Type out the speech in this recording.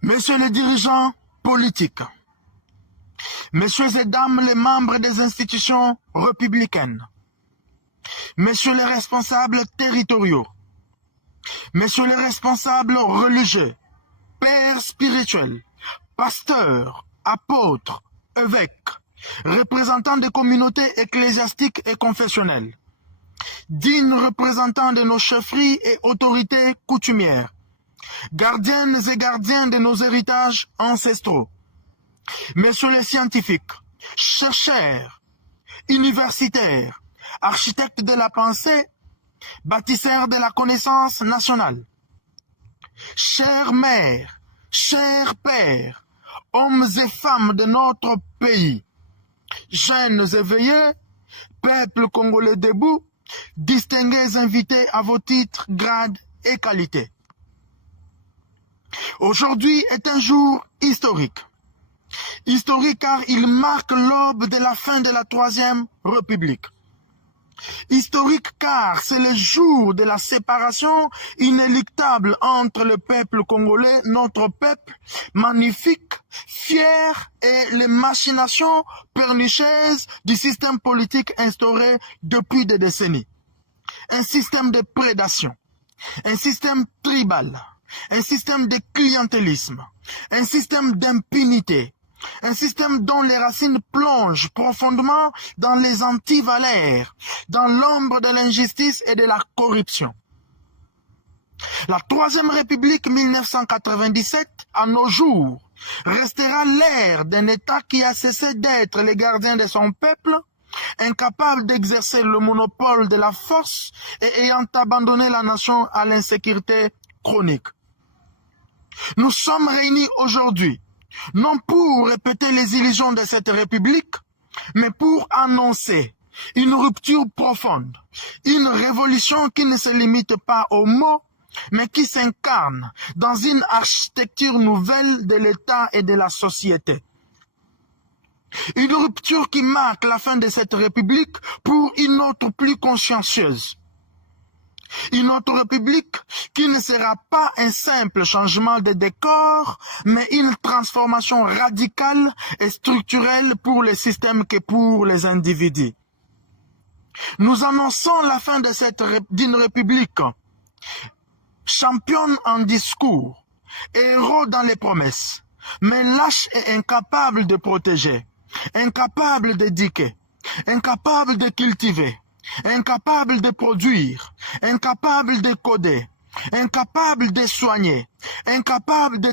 Messieurs les dirigeants politiques, messieurs et dames les membres des institutions républicaines, messieurs les responsables territoriaux, messieurs les responsables religieux, pères spirituels, pasteurs, apôtres, évêques, représentants des communautés ecclésiastiques et confessionnelles, dignes représentants de nos chefferies et autorités coutumières, gardiennes et gardiens de nos héritages ancestraux, messieurs les scientifiques, chercheurs, universitaires, architectes de la pensée, bâtisseurs de la connaissance nationale, chères mères, chers pères, hommes et femmes de notre pays, jeunes éveillés, peuple congolais debout, distingués invités à vos titres, grades et qualités. Aujourd'hui est un jour historique. Historique car il marque l'aube de la fin de la Troisième République. Historique car c'est le jour de la séparation inéluctable entre le peuple congolais, notre peuple magnifique, fier, et les machinations pernicieuses du système politique instauré depuis des décennies. Un système de prédation, un système tribal, un système de clientélisme, un système d'impunité, un système dont les racines plongent profondément dans les antivaleurs, dans l'ombre de l'injustice et de la corruption. La Troisième République 1997, à nos jours, restera l'ère d'un État qui a cessé d'être le gardien de son peuple, incapable d'exercer le monopole de la force et ayant abandonné la nation à l'insécurité chronique. Nous sommes réunis aujourd'hui, non pour répéter les illusions de cette République, mais pour annoncer une rupture profonde, une révolution qui ne se limite pas aux mots, mais qui s'incarne dans une architecture nouvelle de l'État et de la société. Une rupture qui marque la fin de cette République pour une autre plus consciencieuse. Une autre République qui ne sera pas un simple changement de décor, mais une transformation radicale et structurelle pour le système que pour les individus. Nous annonçons la fin d'une République championne en discours, héros dans les promesses, mais lâche et incapable de protéger, incapable d'éduquer, incapable de cultiver, incapable de produire, incapable de coder, incapable de soigner, incapable de